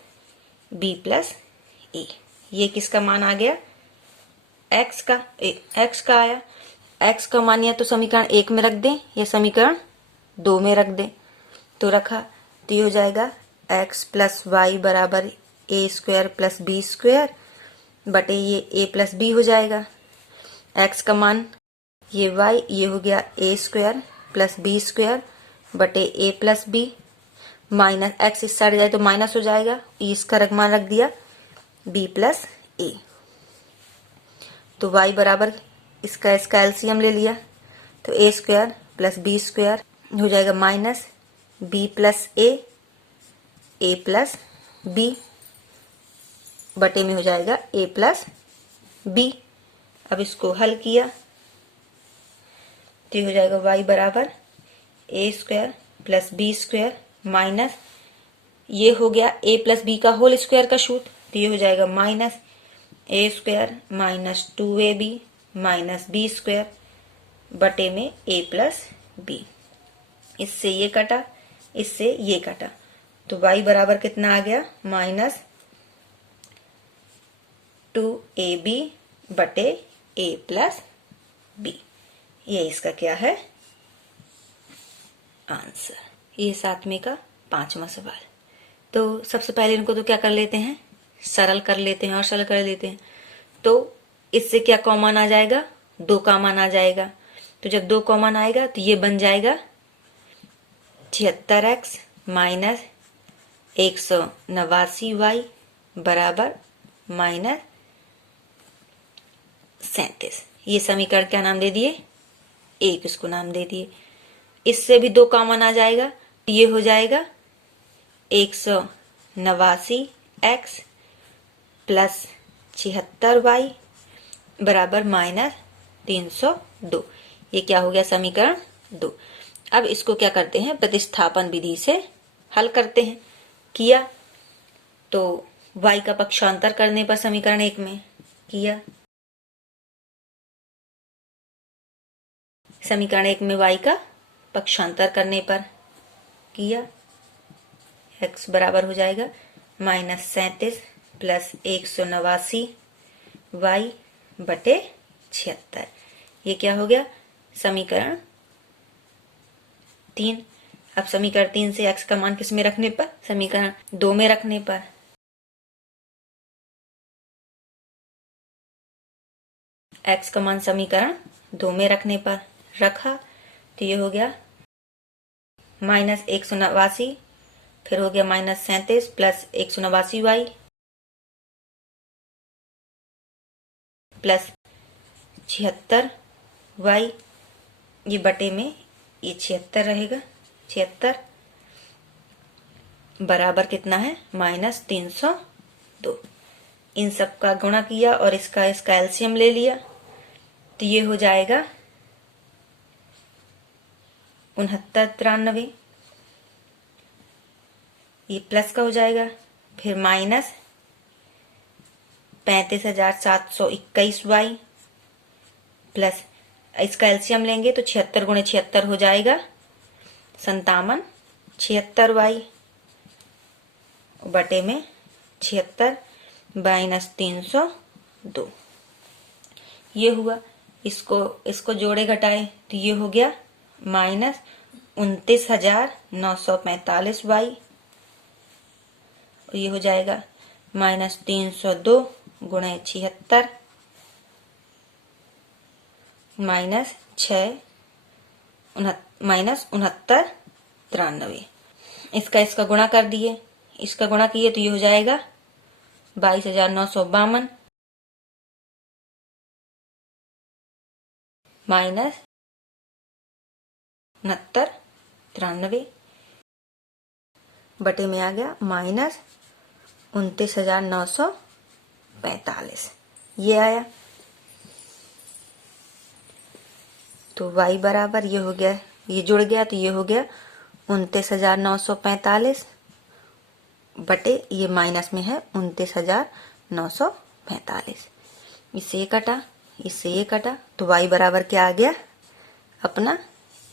b प्लस a। ये किसका मान आ गया x का आया। x का मान या तो समीकरण 1 में रख दें या समीकरण 2 में रख दें, तो रखा तो ये हो जाएगा x प्लस वाई बराबर a square plus B square बटे ये a प्लस बी हो जाएगा। x का मान ये y ये हो गया a square plus B square बटे a plus b minus x इस साइड जाए तो माइनस हो जाएगा, इसका मान रख दिया b प्लस a। तो y बराबर इसका एलसीएम ले लिया तो a square plus B square हो जाएगा minus b plus a plus b बटे में हो जाएगा a प्लस b। अब इसको हल किया तो हो जाएगा y बराबर a square plus B square minus ये हो गया a प्लस बी का होल स्क्वायर का शूट तो ये हो जाएगा minus a square minus 2ab minus B square बटे में a प्लस बी। इससे ये कटा इससे ये कटा तो y बराबर कितना आ गया माइनस 2ab बटे a प्लस बी। ये इसका क्या है आंसर। ये 7वें का 5वां सवाल। तो सबसे पहले इनको तो क्या कर लेते हैं सरल कर लेते हैं और सरल कर लेते हैं। तो इससे क्या कॉमन आ जाएगा 2 कॉमन आ जाएगा, तो जब 2 कॉमन आएगा तो ये बन जाएगा 76x माइनस 189y बराबर माइनस 37। ये समीकरण क्या नाम दे दिए 1 इसको नाम दे दिए। इससे भी 2 कॉमन आ जाएगा तो ये हो जाएगा 89x प्लस 76y बराबर -302। ये क्या हो गया? समीकरण 2। अब इसको क्या करते हैं? प्रतिस्थापन विधि से हल करते हैं। किया तो y का पक्षांतर करने पर समीकरण 1 में किया, समीकरण 1 में y का पक्षांतर करने पर किया, x बराबर हो जाएगा -37 प्लस 189 y बटे 76। ये क्या हो गया? समीकरण 3। अब समीकरण 3 से x का मान किस में रखने पर? समीकरण 2 में रखने पर। x का मान समीकरण 2 में रखने पर रखा तो ये हो गया -189, फिर हो गया -37 प्लस 189y प्लस 76y, ये बटे में ये 76 रहेगा। 76 बराबर कितना है? -302। इन सब का गुणा किया और इसका एलसीएम ले लिया तो ये हो जाएगा 6993। ये प्लस का हो जाएगा, फिर माइनस 35,721y प्लस इसका एलसीएम लेंगे तो 76 गुणे 76 हो जाएगा 57, 76y बटे में 76 -302। ये हुआ। इसको जोड़े घटाए तो ये हो गया -29,945y, ये हो जाएगा -302 गुणे 76 -6993। इसका गुणा कर दिए, इसका गुणा किए तो ये हो जाएगा 22,952 -6993 बटे में आ गया -29,945। ये आया तो y बराबर ये हो गया, ये जुड़ गया तो ये हो गया 29,945 बटे ये माइनस में है 29,945। इससे ये कटा, इससे ये कटा तो y बराबर क्या आ गया? अपना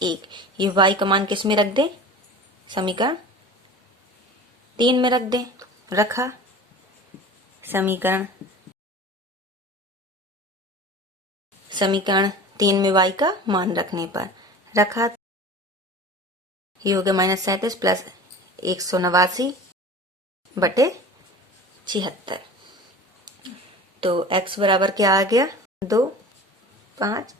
1। ये y का मान किस में रख दें? समीकरण 3 में रख दें। रखा समीकरण 3 में y का मान रखने पर रखा, ये हो गया -37 प्लस 189 बटे 76। तो x बराबर क्या आ गया? 2 5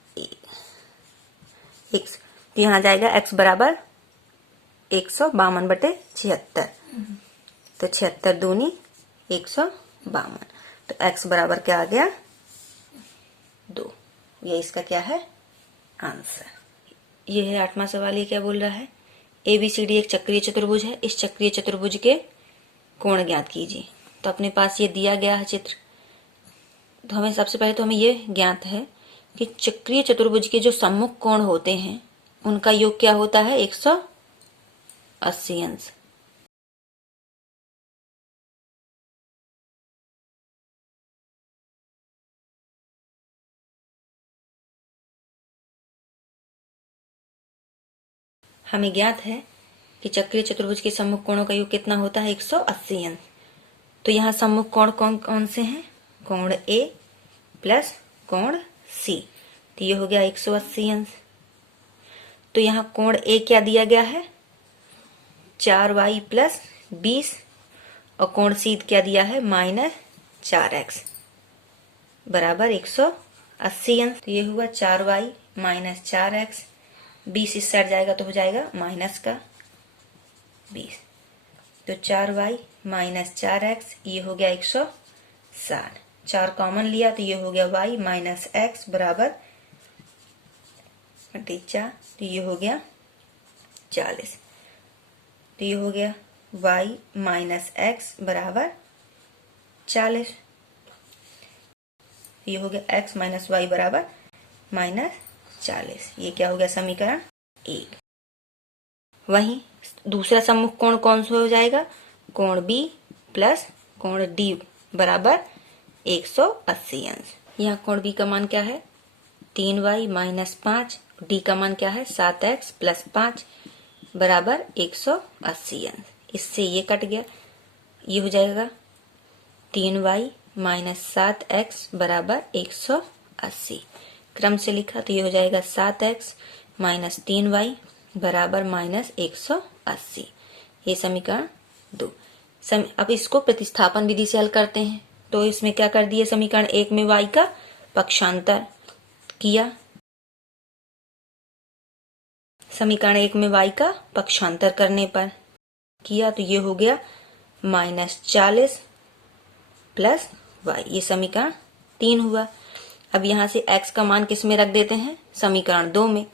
1। तो यहाँ जाएगा x बराबर 152 बटे 76। तो 76 दूनी 152, तो x बराबर क्या आ गया? 2। ये इसका क्या है? आंसर। ये है 8वां सवाल। ये क्या बोल रहा है? ABCD एक चक्रीय चतुर्भुज है। इस चक्रीय चतुर्भुज के कोण ज्ञात कीजिए। तो अपने पास ये दिया गया है चित्र, तो हमें सबसे पहले तो हमें ये ज्ञात है कि चक्रीय चतुर्भुज के जो सम्मुख कोण होते हैं उनका योग क्या होता है? 180 अंश। हमें ज्ञात है कि चक्रीय चतुर्भुज के सम्मुख कोणों का योग कितना होता है? 180 अंश। तो यहाँ सम्मुख कोण कौन कौन से हैं? कोण A प्लस कोण C, तो ये हो गया 180 अंश। तो यहाँ कोण A क्या दिया गया है? 4y प्लस 20, और कोण C क्या दिया है? -4x बराबर 180 अंश। तो ये हुआ 4y माइनस 4x, 20 इस साइड जाएगा तो हो जाएगा माइनस का 20। तो 4y माइनस 4x, ये हो गया 160। 4 कॉमन लिया तो ये हो गया y माइनस x बराबर 4, तो ये हो गया 40। तो ये हो गया वाई माइनस एक्स बराबर 40। ये हो गया x माइनस वाई बराबर -40। ये क्या हो गया समीकरण 1। वहीं दूसरा सम्मुख कोण कौन सा हो जाएगा, कोण B प्लस कोण D बराबर 180 अंश। यहाँ कोण B का मान क्या है 3y माइनस 5, D का मान क्या है 7x प्लस 5 बराबर 180 अंश। इससे ये कट गया, ये हो जाएगा 3y माइनस 7x बराबर 180। क्रम से लिखा तो ये हो जाएगा 7x माइनस 3y बराबर माइनस 180। ये समीकरण 2। अब इसको प्रतिस्थापन विधि से हल करते हैं। तो इसमें क्या कर दिए, समीकरण 1 में y का पक्षांतर किया, समीकरण 1 में y का पक्षांतर करने पर किया तो ये हो गया -40 प्लस y। ये समीकरण 3 हुआ। अब यहाँ से x का मान किस में रख देते हैं, समीकरण 2 में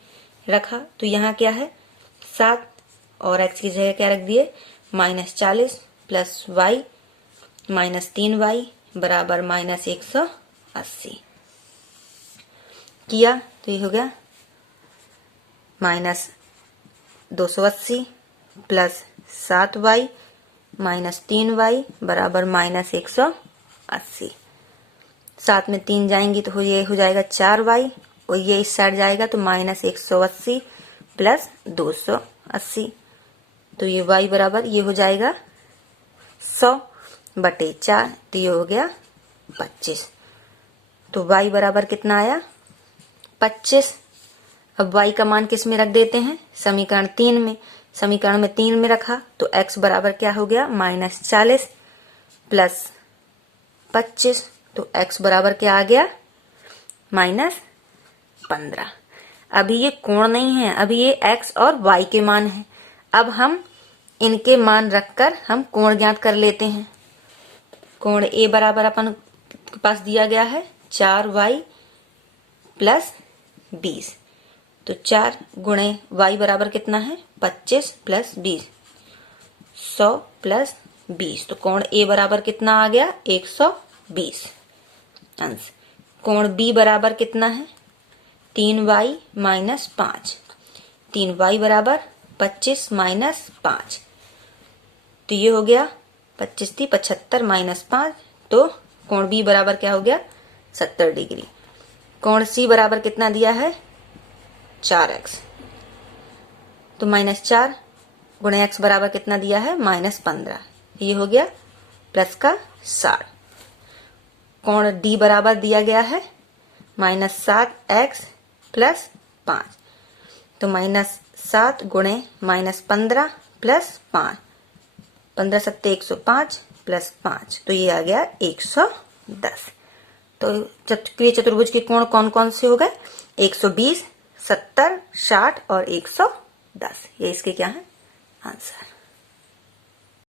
रखा तो यहाँ क्या है 7 और x की जगह क्या रख दिए -40 प्लस y माइनस 3y बराबर -180 किया तो ये हो गया -280 प्लस 7y माइनस 3y बराबर -180। 7 में 3 जाएंगी तो ये हो जाएगा 4y और ये इस साइड जाएगा तो -180 प्लस 280। तो ये y बराबर ये हो जाएगा 100/4। तो ये हो गया 25। तो y बराबर कितना आया 25। अब y का मान किस में रख देते हैं, समीकरण 3 में। समीकरण में 3 में रखा तो x बराबर क्या हो गया -40 प्लस 25। तो x बराबर क्या आ गया -15। अभी ये कोण नहीं है, अभी ये x और y के मान है। अब हम इनके मान रखकर हम कोण ज्ञात कर लेते हैं। कोण A बराबर अपन के पास दिया गया है 4y प्लस 20। तो 4 गुणे y बराबर कितना है 25 प्लस 20, 100 प्लस 20। तो कोण A बराबर कितना आ गया 120 अंश। कोण B बराबर कितना है 3y माइनस 5। 3y बराबर 25 माइनस 5। तो ये हो गया 25 थी 75 माइनस 5। तो कोण B बराबर क्या हो गया 70 डिग्री। कोण C बराबर कितना दिया है 4x। तो -4 गुणे x बराबर कितना दिया है -15। ये हो गया प्लस का 60। कोण D बराबर दिया गया है -7x प्लस 5। तो -7 गुणे -15 प्लस 5, 15 सत्ते 105 प्लस 5। तो ये आ गया 110। तो चक्रीय चतुर्भुज के कोण कौन कौन से हो गए 120, 70, 60 और 110। ये इसके क्या है आंसर।